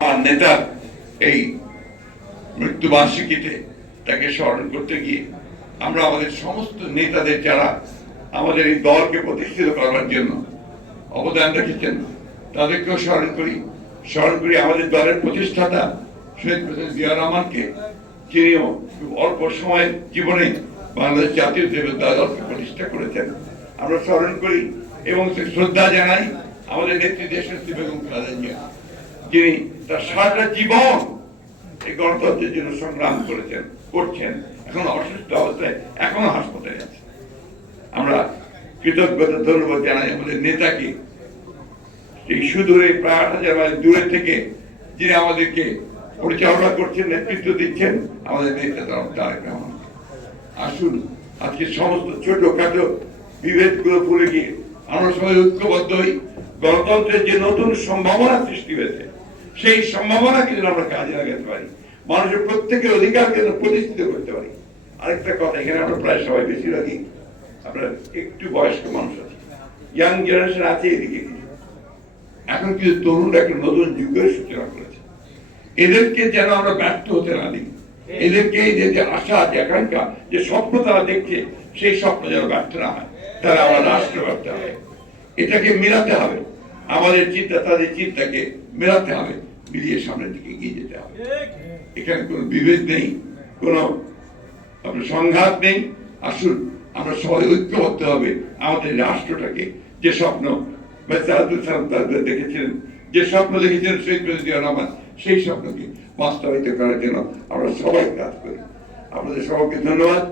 আমার নেতা এই মৃত্যুবার্ষিকীতে তাকে স্মরণ করতে গিয়ে আমরা আমাদের সমস্ত নেতাদের যারা আমাদের এই দলকে প্রতিষ্ঠিত করার জন্য অবদান রেখেছেন তাদেরকেও স্মরণ করি আমাদের দলের প্রতিষ্ঠাতা শহীদ প্রেসিডেন্ট জিয়াউর রহমানকে, যিনিও অল্প সময়ের জীবনে বাংলাদেশ জাতীয় দলকে প্রতিষ্ঠা করেছেন, আমরা স্মরণ করি এবং শ্রদ্ধা জানাই আমাদের নেত্রী দেশনেত্রী বেগম খালেদা জিয়া, যিনি তার সারাটা জীবন এই গণতন্ত্রের জন্য সংগ্রাম করছেন, এখন অসুস্থ অবস্থায় এখনো হাসপাতালে আছে। আমরা কৃতজ্ঞতা ধন্যবাদ জানাই আমাদের নেতাকে, এই সুদূরে প্রায় ৮,০০০ মাইল দূরে থেকে যিনি আমাদেরকে পরিচালনা করছেন, নেতৃত্ব দিচ্ছেন, আমাদের নেতা তারেক রহমান। আসুন আজকে সমস্ত ছোটখাটো বিভেদগুলো ভুলে গিয়ে আমরা সবাই ঐক্যবদ্ধ হই। গণতন্ত্রের যে নতুন সম্ভাবনা সৃষ্টি হয়েছে সেই সম্ভাবনাকে যেন আমরা কাজে লাগাতে পারি, মানুষের প্রত্যেকের অধিকারকে যেন প্রতিষ্ঠিত করতে পারি। আরেকটা কথা, এখানে আমরা প্রায় সবাই বেশিরভাগই আমরা একটু বয়স্ক মানুষ আছি, ইয়াং জেনারেশন আছে এদিকে কিছু, এখন কিছু তরুণরা একটা নতুন যুগের সূচনা করেছে। এদেরকে যেন আমরা ব্যর্থ হতে না দিই, এদেরকে যে আশা, যে আকাঙ্ক্ষা, যে স্বপ্ন তারা দেখছে সেই স্বপ্ন যেন ব্যর্থ না হয়, তারা আমার রাষ্ট্র ব্যর্থ হবে। এটাকে মেলাতে হবে, আমাদের চিন্তা তাদের চিন্তাকে মেলাতে হবে, মিলিয়ে সামনের দিকে এগিয়ে যেতে হবে। এখানে কোনো বিভেদ নেই, কোনো সংঘাত নেই। আসুন আমরা সবাই ঐক্যবদ্ধ হবে আমাদের রাষ্ট্রটাকে, যে স্বপ্ন দেখেছিলেন, যে স্বপ্ন দেখেছিলেন শহীদ প্রেসিডেন্ট জিয়াউর রহমান, সেই স্বপ্নকে বাস্তবায়িত করার জন্য আমরা সবাই কাজ করি। আপনাদের সবাইকে ধন্যবাদ।